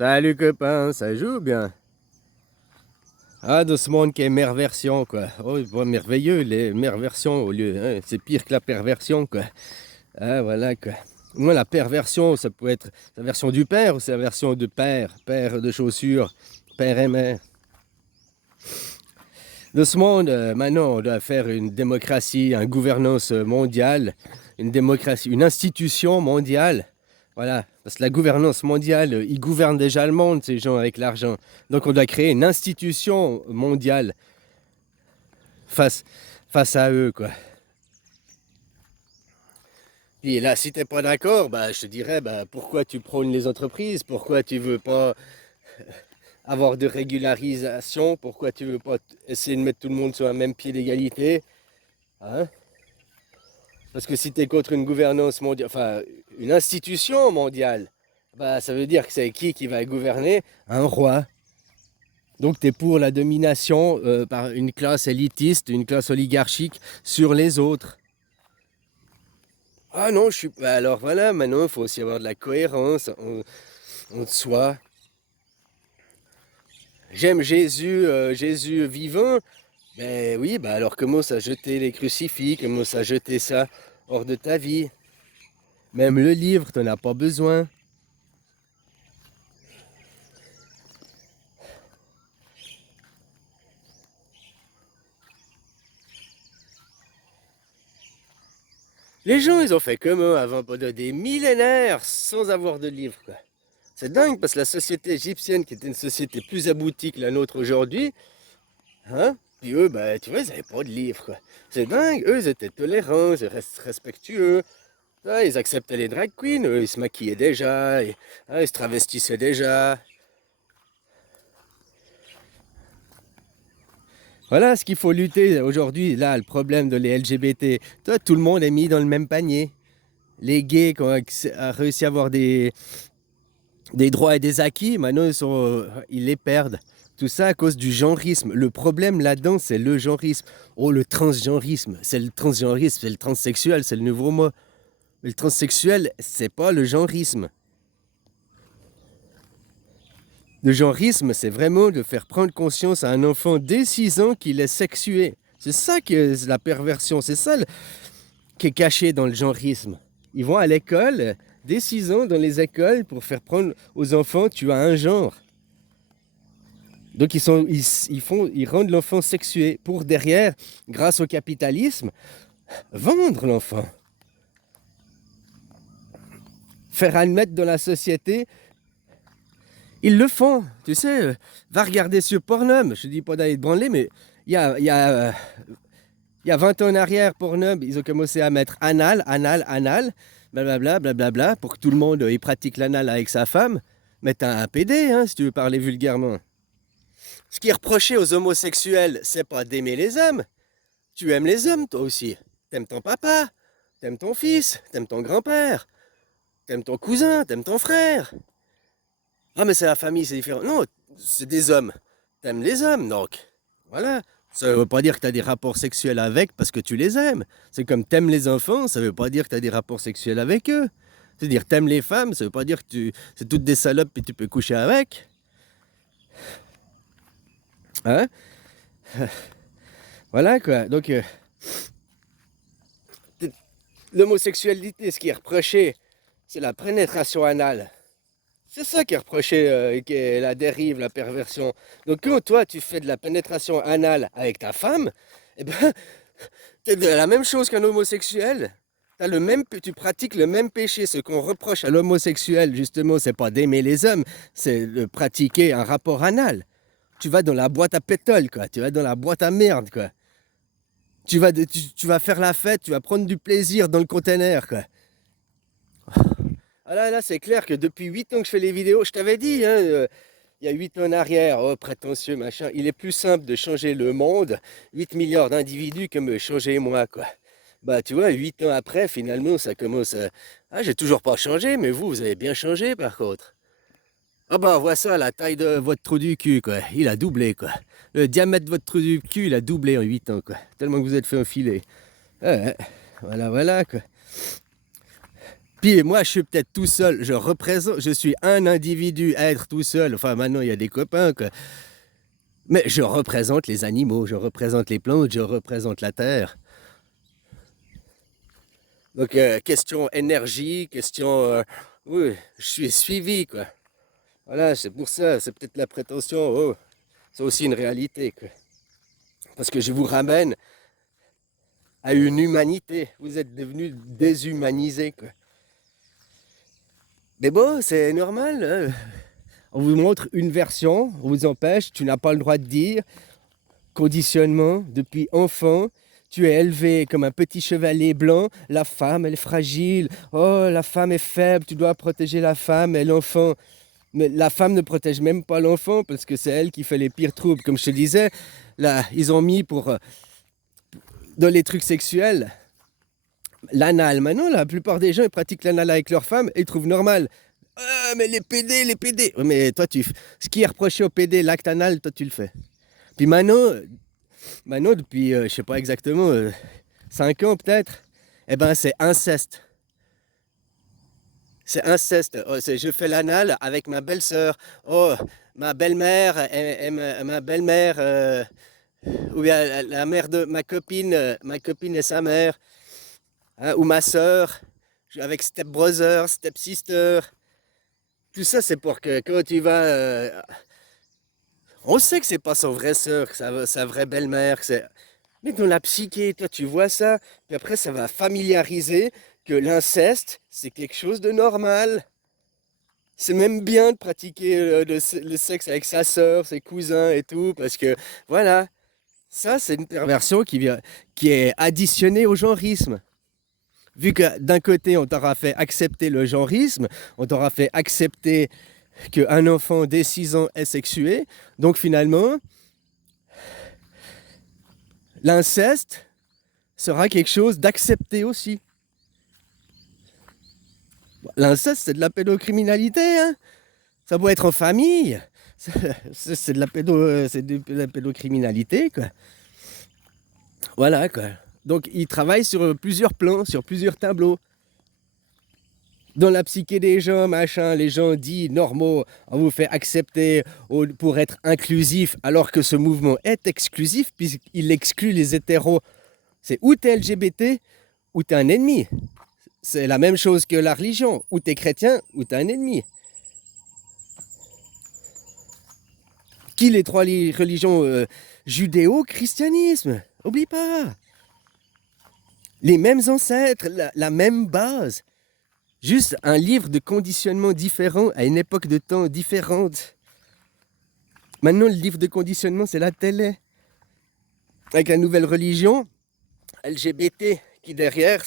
Salut copain, ça joue bien. Ah, dans ce monde qui est merversion, quoi. Oh, bon, merveilleux, les merversions au lieu, hein. C'est pire que la perversion, quoi. Ah, voilà, quoi. Moi, la perversion, ça peut être la version du père ou c'est la version de père, père de chaussures, père et mère. Dans ce monde, maintenant, on doit faire une démocratie, une gouvernance mondiale, une démocratie, une institution mondiale. Voilà, parce que la gouvernance mondiale, ils gouvernent déjà le monde, ces gens avec l'argent. Donc on doit créer une institution mondiale face, face à eux, quoi. Puis là, si t'es pas d'accord, bah, je te dirais, bah, pourquoi tu prônes les entreprises? Pourquoi tu veux pas avoir de régularisation? Pourquoi tu veux pas essayer de mettre tout le monde sur un même pied d'égalité? Hein? Parce que si tu es contre une gouvernance mondiale, enfin une institution mondiale, bah ça veut dire que c'est qui va gouverner? Un roi. Donc tu es pour la domination par une classe élitiste, une classe oligarchique sur les autres. Ah non, je suis. Bah alors voilà, maintenant il faut aussi avoir de la cohérence en soi. J'aime Jésus, Jésus vivant. Ben oui, bah alors commence à jeter les crucifix, commence à jeter ça hors de ta vie. Même le livre, tu n'en as pas besoin. Les gens, ils ont fait comment avant pendant des millénaires sans avoir de livres, quoi. C'est dingue parce que la société égyptienne, qui était une société plus aboutie que la nôtre aujourd'hui, hein, puis eux, bah, tu vois, ils n'avaient pas de livres, quoi. C'est dingue, eux, ils étaient tolérants, ils restent respectueux. Ah, ils acceptaient les drag queens, eux, ils se maquillaient déjà, ils se travestissaient déjà. Voilà ce qu'il faut lutter aujourd'hui, là, le problème de les LGBT. Toi, tout le monde est mis dans le même panier. Les gays qui ont réussi à avoir des droits et des acquis, maintenant ils les perdent. Tout ça à cause du genrisme. Le problème là-dedans, c'est le genrisme. Oh, le transgenrisme. C'est le transgenrisme, c'est le transsexuel, c'est le nouveau mot. Mais le transsexuel, c'est pas le genrisme. Le genrisme, c'est vraiment de faire prendre conscience à un enfant dès 6 ans qu'il est sexué. C'est ça qui est la perversion, c'est ça qui est caché dans le genrisme. Ils vont à l'école, dès 6 ans, dans les écoles, pour faire prendre aux enfants, tu as un genre. Donc ils rendent l'enfant sexué pour derrière, grâce au capitalisme, vendre l'enfant. Faire admettre dans la société, ils le font. Tu sais, va regarder sur Pornhub. Je te dis pas d'aller te branler, mais il y a 20 ans en arrière, Pornhub, ils ont commencé à mettre anal, anal, anal, blablabla, blablabla, pour que tout le monde il pratique l'anal avec sa femme. Mais t'as un PD, hein, si tu veux parler vulgairement. Ce qui est reproché aux homosexuels, c'est pas d'aimer les hommes. Tu aimes les hommes, toi aussi. T'aimes ton papa, t'aimes ton fils, t'aimes ton grand-père, t'aimes ton cousin, t'aimes ton frère. Ah, mais c'est la famille, c'est différent. Non, c'est des hommes. T'aimes les hommes, donc. Voilà. Ça ne veut pas dire que tu as des rapports sexuels avec parce que tu les aimes. C'est comme t'aimes les enfants, ça ne veut pas dire que tu as des rapports sexuels avec eux. C'est-à-dire t'aimes les femmes, ça ne veut pas dire que c'est toutes des salopes et tu peux coucher avec. Hein? Voilà quoi. Donc, l'homosexualité, ce qui est reproché, c'est la pénétration anale. C'est ça qui est reproché, qui est la dérive, la perversion. Donc quand toi, tu fais de la pénétration anale avec ta femme, eh ben, c'est de la même chose qu'un homosexuel. Tu pratiques le même péché. Ce qu'on reproche à l'homosexuel, justement, c'est pas d'aimer les hommes, c'est de pratiquer un rapport anal. Tu vas dans la boîte à pétole, quoi. Tu vas dans la boîte à merde, quoi. Tu vas faire la fête, tu vas prendre du plaisir dans le container, quoi. Ah là, c'est clair que depuis 8 ans que je fais les vidéos, je t'avais dit, hein, il y a 8 ans en arrière, oh prétentieux, machin, il est plus simple de changer le monde, 8 milliards d'individus que me changer moi, quoi. Bah tu vois, 8 ans après, finalement, ça commence à... Ah, j'ai toujours pas changé, mais vous avez bien changé par contre. Ah bah, on voit ça, la taille de votre trou du cul, quoi. Il a doublé, quoi. Le diamètre de votre trou du cul, il a doublé en 8 ans, quoi. Tellement que vous êtes fait enfiler. Ouais, voilà, voilà, quoi. Puis moi, je suis peut-être tout seul, je suis un individu à être tout seul. Enfin, maintenant, il y a des copains, quoi. Mais je représente les animaux, je représente les plantes, je représente la terre. Donc, question énergie, question... oui, je suis suivi, quoi. Voilà, c'est pour ça, c'est peut-être la prétention. Oh, c'est aussi une réalité, quoi. Parce que je vous ramène à une humanité. Vous êtes devenus déshumanisés, quoi. Mais bon, c'est normal, hein. On vous montre une version, on vous empêche, tu n'as pas le droit de dire. Conditionnement, depuis enfant, tu es élevé comme un petit chevalier blanc. La femme, elle est fragile. Oh, la femme est faible, tu dois protéger la femme et l'enfant. Mais la femme ne protège même pas l'enfant parce que c'est elle qui fait les pires troubles. Comme je te disais, là, ils ont mis dans les trucs sexuels l'anal. Maintenant, la plupart des gens ils pratiquent l'anal avec leur femme et ils trouvent normal. Ah, mais les PD, les PD. Ouais, mais toi, ce qui est reproché aux PD, l'acte anal, toi, tu le fais. Puis maintenant depuis, je sais pas exactement, 5 ans peut-être, eh ben, c'est inceste. C'est inceste. Oh, je fais l'anal avec ma belle-sœur. Oh, ma belle-mère, ma belle-mère, ou bien la mère de ma copine et sa mère, hein, ou ma sœur, avec step brother, step sister. Tout ça, c'est pour que quand tu vas. On sait que c'est pas son vraie sœur, que sa vraie belle-mère. Mais dans la psyché, toi, tu vois ça, puis après, ça va familiariser que l'inceste, c'est quelque chose de normal. C'est même bien de pratiquer le sexe avec sa sœur, ses cousins et tout, parce que, voilà, ça, c'est une perversion qui est additionnée au genrisme. Vu que d'un côté, on t'aura fait accepter le genrisme, on t'aura fait accepter qu'un enfant dès 6 ans est sexué, donc finalement, l'inceste sera quelque chose d'accepté aussi. L'inceste, c'est de la pédocriminalité, hein. Ça doit être en famille. C'est de la pédocriminalité, quoi. Voilà, quoi. Donc, ils travaillent sur plusieurs plans, sur plusieurs tableaux. Dans la psyché des gens, machin, les gens dits normaux, on vous fait accepter pour être inclusif, alors que ce mouvement est exclusif, puisqu'il exclut les hétéros. C'est ou t'es LGBT, ou t'es un ennemi. C'est la même chose que la religion. Ou t'es chrétien, ou t'es un ennemi. Qui les trois religions judéo-christianisme? Oublie pas. Les mêmes ancêtres, la même base. Juste un livre de conditionnement différent à une époque de temps différente. Maintenant, le livre de conditionnement, c'est la télé. Avec la nouvelle religion, LGBT, qui derrière,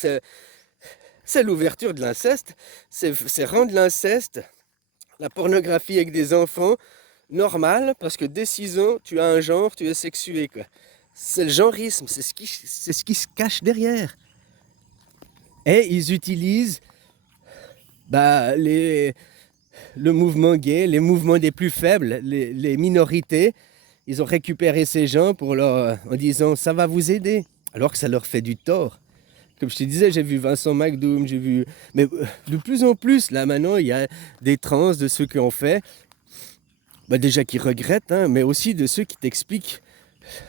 c'est l'ouverture de l'inceste. C'est rendre l'inceste, la pornographie avec des enfants, normal, parce que dès 6 ans, tu as un genre, tu es sexué, quoi. C'est le genrisme, c'est ce qui se cache derrière. Et ils utilisent le mouvement gay, les mouvements des plus faibles, les minorités. Ils ont récupéré ces gens en disant ça va vous aider, alors que ça leur fait du tort. Comme je te disais, j'ai vu Vincent McDoom, mais de plus en plus, là maintenant, il y a des trans de ceux qui ont fait, déjà qui regrettent, hein, mais aussi de ceux qui t'expliquent,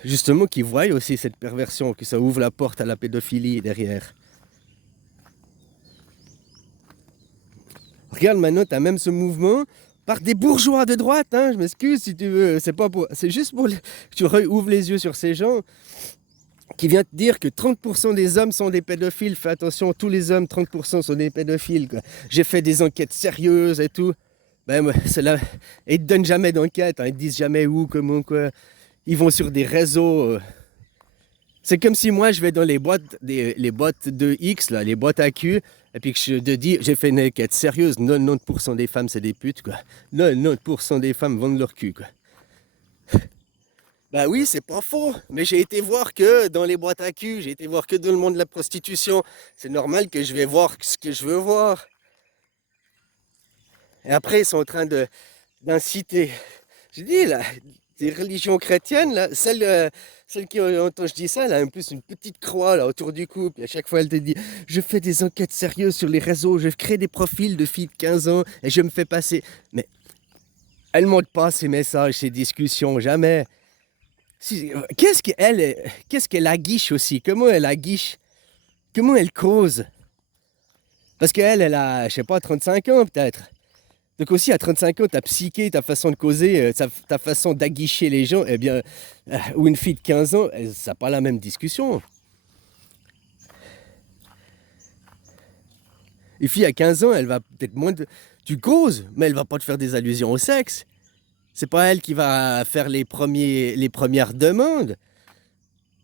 justement, qui voient aussi cette perversion, que ça ouvre la porte à la pédophilie derrière. Regarde, maintenant, tu as même ce mouvement par des bourgeois de droite, hein, je m'excuse si tu veux, c'est juste pour que tu ouvres les yeux sur ces gens qui viennent te dire que 30% des hommes sont des pédophiles. Fais attention, tous les hommes, 30% sont des pédophiles, quoi. J'ai fait des enquêtes sérieuses et tout. Et ils te donnent jamais d'enquête, hein, ils te disent jamais où, comment, quoi. Ils vont sur des réseaux. C'est comme si moi je vais dans les boîtes de X, là, les boîtes à cul, et puis que je te dis, j'ai fait une enquête sérieuse, 90% des femmes c'est des putes, quoi. 90% des femmes vendent leur cul, quoi. Bah oui, c'est pas faux, mais j'ai été voir que dans les boîtes à cul, j'ai été voir que dans le monde de la prostitution. C'est normal que je vais voir ce que je veux voir. Et après, ils sont en train d'inciter. J'ai dit, là, Ces religions chrétiennes, là, celle qui entend je dis ça, elle a en plus une petite croix là autour du cou. Puis à chaque fois, elle te dit, je fais des enquêtes sérieuses sur les réseaux, je crée des profils de filles de 15 ans et je me fais passer. Mais elle montre pas ces messages, ces discussions, jamais. Qu'est-ce qu'elle aguiche aussi? Comment elle aguiche? Comment elle cause? Parce qu'elle, elle a, je sais pas, 35 ans peut-être. Donc aussi, à 35 ans, ta psyché, ta façon de causer, ta façon d'aguicher les gens, eh bien, ou une fille de 15 ans, ça n'a pas la même discussion. Une fille à 15 ans, elle va peut-être moins... Tu causes, mais elle va pas te faire des allusions au sexe. C'est pas elle qui va faire les premières demandes.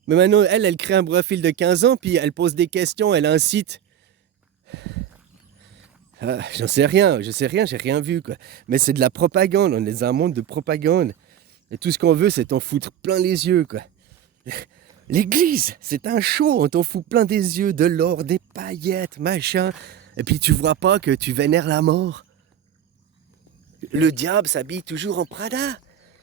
Mais maintenant, elle crée un profil de 15 ans, puis elle pose des questions, elle incite. J'en sais rien, j'ai rien vu, quoi. Mais c'est de la propagande, on est dans un monde de propagande. Et tout ce qu'on veut, c'est t'en foutre plein les yeux, quoi. L'église, c'est un show, on t'en fout plein des yeux, de l'or, des paillettes, machin. Et puis tu vois pas que tu vénères la mort. Le diable s'habille toujours en Prada.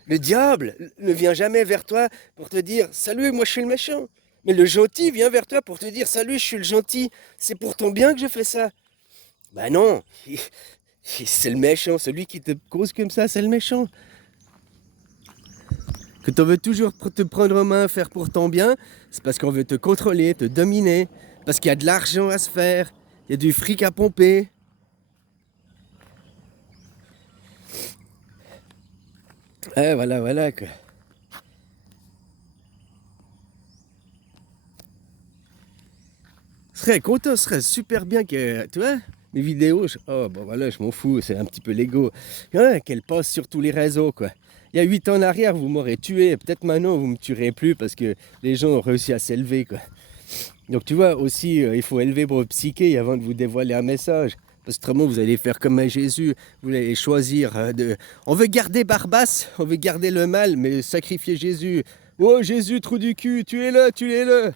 Le diable ne vient jamais vers toi pour te dire « Salut, moi je suis le méchant ». Mais le gentil vient vers toi pour te dire « Salut, je suis le gentil, c'est pour ton bien que je fais ça ». Ben non, c'est le méchant, celui qui te cause comme ça, c'est le méchant. Que tu veux toujours te prendre en main, faire pour ton bien, c'est parce qu'on veut te contrôler, te dominer, parce qu'il y a de l'argent à se faire, il y a du fric à pomper. Voilà, quoi. Ce serait super bien que, tu vois, mes vidéos, oh, bon voilà, je m'en fous, c'est un petit peu l'ego. Qu'elles passent sur tous les réseaux, quoi. Il y a 8 ans en arrière, vous m'aurez tué. Peut-être maintenant, vous me tuerez plus parce que les gens ont réussi à s'élever, quoi. Donc, tu vois, aussi, il faut élever votre psyché avant de vous dévoiler un message. Parce que autrement, vous allez faire comme un Jésus. Vous allez choisir de... On veut garder Barbasse, on veut garder le mal, mais sacrifier Jésus. Oh, Jésus, trou du cul, tuez-le, tuez-le.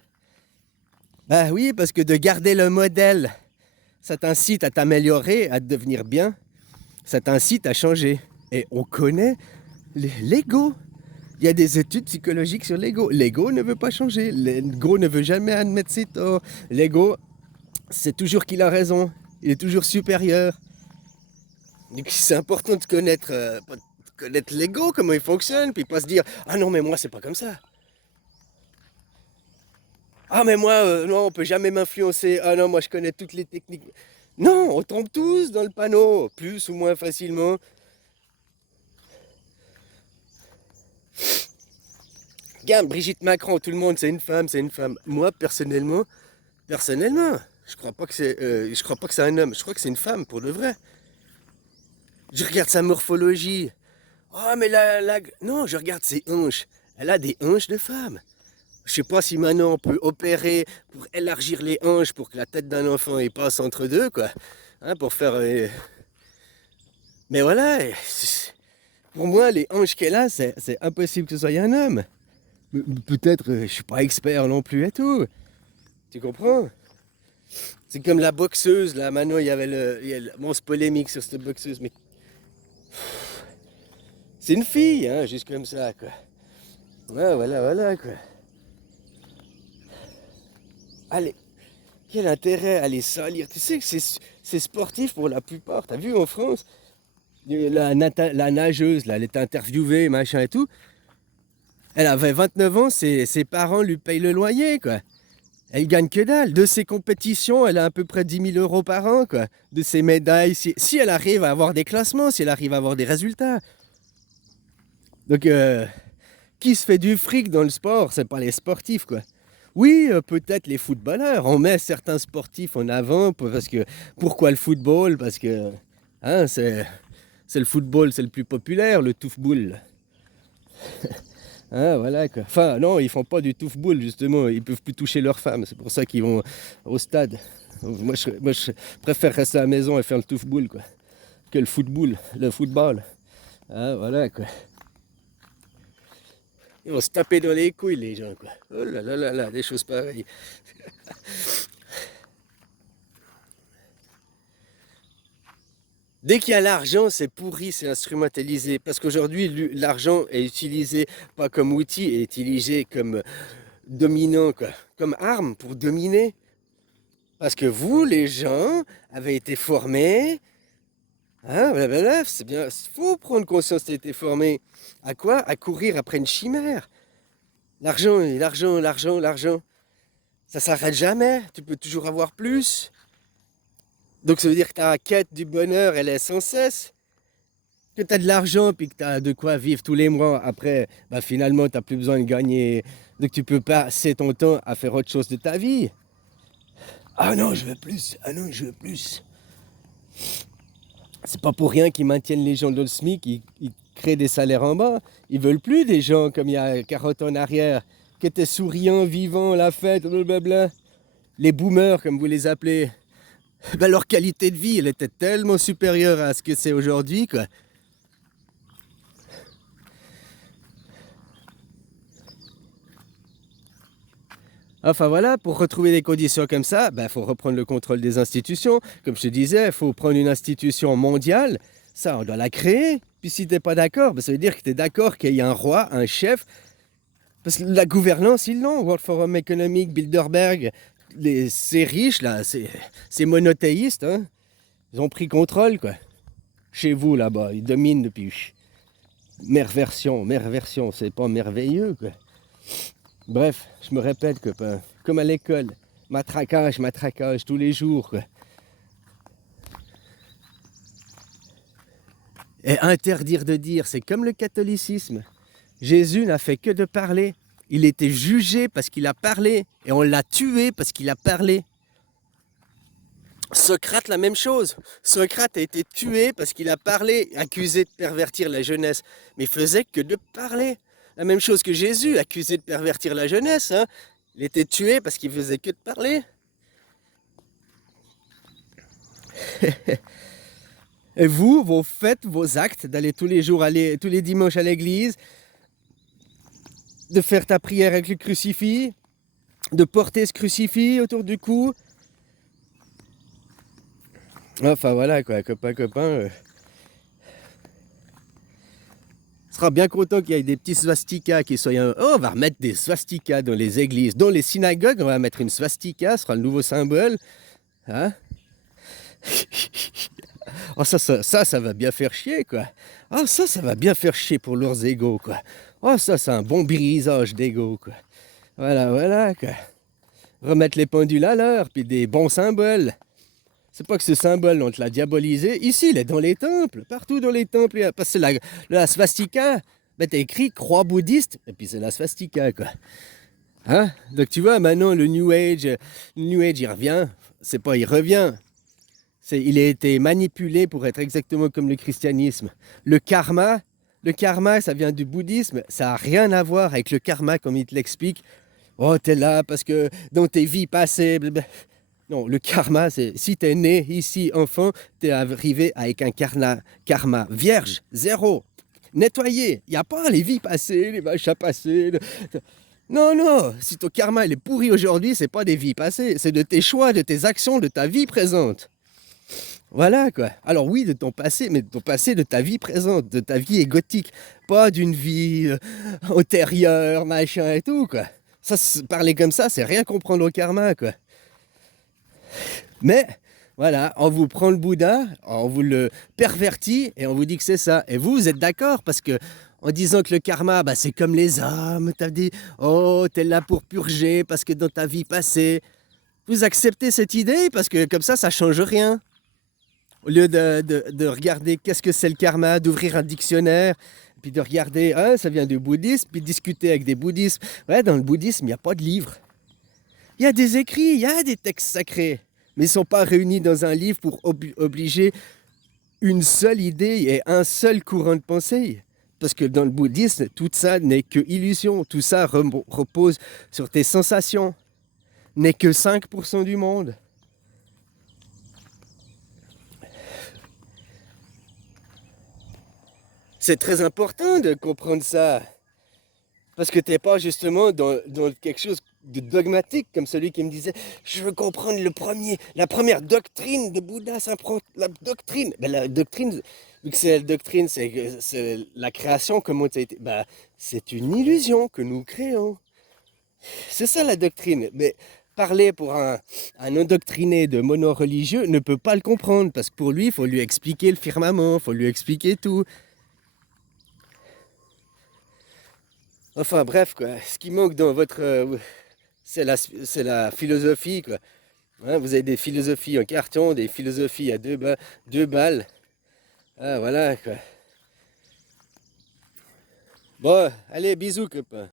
Bah oui, parce que de garder le modèle, ça t'incite à t'améliorer, à devenir bien. Ça t'incite à changer. Et on connaît l'ego. Il y a des études psychologiques sur l'ego. L'ego ne veut pas changer. L'ego ne veut jamais admettre ses torts. L'ego, c'est toujours qu'il a raison. Il est toujours supérieur. Donc c'est important de connaître l'ego, comment il fonctionne, puis pas se dire « Ah non, mais moi, c'est pas comme ça. Ah, mais moi, non, on peut jamais m'influencer. Ah non, moi, je connais toutes les techniques. » Non, on tombe tous dans le panneau, plus ou moins facilement. Regarde, Brigitte Macron, tout le monde, c'est une femme, c'est une femme. Moi, personnellement, je crois pas que c'est un homme. Je crois que c'est une femme, pour de vrai. Je regarde sa morphologie. Oh, mais non, je regarde ses hanches. Elle a des hanches de femme. Je sais pas si maintenant on peut opérer pour élargir les hanches pour que la tête d'un enfant y passe entre deux, quoi. Hein, pour faire... Mais voilà, pour moi, les hanches qu'elle a, c'est impossible que ce soit un homme. Peut-être, je suis pas expert non plus et tout. Tu comprends? C'est comme la boxeuse, là, maintenant il y a bon, c'est polémique sur cette boxeuse, mais c'est une fille, hein, juste comme ça, quoi. Ouais, voilà, quoi. Allez, quel intérêt à les salir? Tu sais que c'est sportif pour la plupart. T'as vu en France, la nageuse, là, elle était interviewée, machin et tout. Elle avait 29 ans, ses parents lui payent le loyer, quoi. Elle gagne que dalle. De ses compétitions, elle a à peu près 10 000 € par an, quoi. De ses médailles, si elle arrive à avoir des classements, si elle arrive à avoir des résultats. Donc, qui se fait du fric dans le sport? C'est pas les sportifs, quoi. Oui, peut-être les footballeurs. On met certains sportifs en avant parce que... Pourquoi le football? Parce que... Hein, c'est le football, c'est le plus populaire, le toufboul. Hein, voilà, quoi. Enfin, non, ils font pas du toufboul, justement. Ils peuvent plus toucher leurs femmes. C'est pour ça qu'ils vont au stade. Moi, je préfère rester à la maison et faire le toufboul, quoi. Que le football. Hein, voilà, quoi. Ils vont se taper dans les couilles, les gens, quoi. Oh là, des choses pareilles. Dès qu'il y a l'argent, c'est pourri, c'est instrumentalisé. Parce qu'aujourd'hui, l'argent est utilisé pas comme outil, est utilisé comme dominant, quoi. Comme arme pour dominer. Parce que vous, les gens, avez été formés. Hein, blablabla, c'est bien. Il faut prendre conscience d'être été formé. À quoi? À courir après une chimère. L'argent, l'argent, l'argent, l'argent. Ça s'arrête jamais. Tu peux toujours avoir plus. Donc ça veut dire que ta quête du bonheur, elle est sans cesse. Que tu as de l'argent puis que tu as de quoi vivre tous les mois. Après, bah finalement, tu n'as plus besoin de gagner. Donc tu peux passer ton temps à faire autre chose de ta vie. Ah non, je veux plus. Ah non, je veux plus. C'est pas pour rien qu'ils maintiennent les gens dans le SMIC, ils créent des salaires en bas. Ils veulent plus des gens comme il y a 40 ans en arrière, qui étaient souriants, vivants, la fête, blablabla. Les boomers, comme vous les appelez. Ben, leur qualité de vie, elle était tellement supérieure à ce que c'est aujourd'hui, quoi. Enfin voilà, pour retrouver des conditions comme ça, il faut reprendre le contrôle des institutions. Comme je te disais, il faut prendre une institution mondiale. Ça, on doit la créer. Puis si tu n'es pas d'accord, ça veut dire que tu es d'accord qu'il y ait un roi, un chef. Parce que la gouvernance, ils l'ont. World Forum Economic, Bilderberg, ces riches, là, ces monothéistes, hein, ils ont pris contrôle, quoi. Chez vous, là-bas, ils dominent depuis. Merversion, c'est pas merveilleux, quoi. Bref, je me répète, copain, comme à l'école, matraquage, tous les jours, quoi. Et interdire de dire, c'est comme le catholicisme. Jésus n'a fait que de parler. Il était jugé parce qu'il a parlé, et on l'a tué parce qu'il a parlé. Socrate, la même chose. Socrate a été tué parce qu'il a parlé, accusé de pervertir la jeunesse. Mais il faisait que de parler. La même chose que Jésus, accusé de pervertir la jeunesse. Hein. Il était tué parce qu'il faisait que de parler. Et vous faites vos actes d'aller tous les jours, tous les dimanches à l'église, de faire ta prière avec le crucifix, de porter ce crucifix autour du cou. Enfin voilà quoi, copain. Sera bien content qu'il y ait des petits swastikas qui soient... Oh, on va remettre des swastikas dans les églises. Dans les synagogues, on va mettre une swastika, ce sera le nouveau symbole. Hein? Oh, ça va bien faire chier, quoi. Oh, ça va bien faire chier pour leurs égos, quoi. Oh, ça, c'est un bon brisage d'ego, quoi. Voilà, quoi. Remettre les pendules à l'heure, puis des bons symboles. C'est pas que ce symbole, on te l'a diabolisé. Ici, il est dans les temples, partout dans les temples. Parce que la swastika, t'as écrit croix bouddhiste, et puis c'est la swastika, quoi. Hein? Donc tu vois, maintenant, le New Age, il revient. C'est pas il revient. Il a été manipulé pour être exactement comme le christianisme. Le karma, ça vient du bouddhisme. Ça n'a rien à voir avec le karma, comme il te l'explique. Oh, t'es là parce que dans tes vies passées... Blablabla. Non, le karma, c'est si t'es né ici enfant, t'es arrivé avec un karma vierge, zéro, nettoyé. Il n'y a pas les vies passées, les machins passés. Non, si ton karma il est pourri aujourd'hui, c'est pas des vies passées, c'est de tes choix, de tes actions, de ta vie présente. Voilà quoi. Alors oui, de ton passé, mais de ton passé, de ta vie présente, de ta vie égotique, pas d'une vie antérieure, machin et tout quoi. Ça, parler comme ça, c'est rien comprendre au karma quoi. Mais voilà, on vous prend le Bouddha, on vous le pervertit et on vous dit que c'est ça. Et vous êtes d'accord parce que en disant que le karma, c'est comme les âmes, t'as dit, oh, t'es là pour purger parce que dans ta vie passée, vous acceptez cette idée parce que comme ça change rien. Au lieu de regarder qu'est-ce que c'est le karma, d'ouvrir un dictionnaire, puis de regarder, ça vient du bouddhisme, puis de discuter avec des bouddhistes. Ouais, dans le bouddhisme, il n'y a pas de livre. Il y a des écrits, il y a des textes sacrés, mais ils ne sont pas réunis dans un livre pour obliger une seule idée et un seul courant de pensée. Parce que dans le bouddhisme, tout ça n'est que illusion, tout ça repose sur tes sensations, n'est que 5% du monde. C'est très important de comprendre ça. Parce que tu n'es pas justement dans quelque chose de dogmatique, comme celui qui me disait je veux comprendre la première doctrine de Bouddha, ça prend la doctrine. Ben, la doctrine, vu que c'est la doctrine, c'est la création, comment ça a été. Ben, c'est une illusion que nous créons. C'est ça la doctrine. Mais parler pour un non-doctriné de mono-religieux ne peut pas le comprendre, parce que pour lui, il faut lui expliquer le firmament, il faut lui expliquer tout. Enfin bref, quoi. Ce qui manque dans votre... c'est la philosophie, quoi. Hein, vous avez des philosophies en carton, des philosophies à 2 balles. Ah, voilà, quoi. Bon, allez, bisous, copain.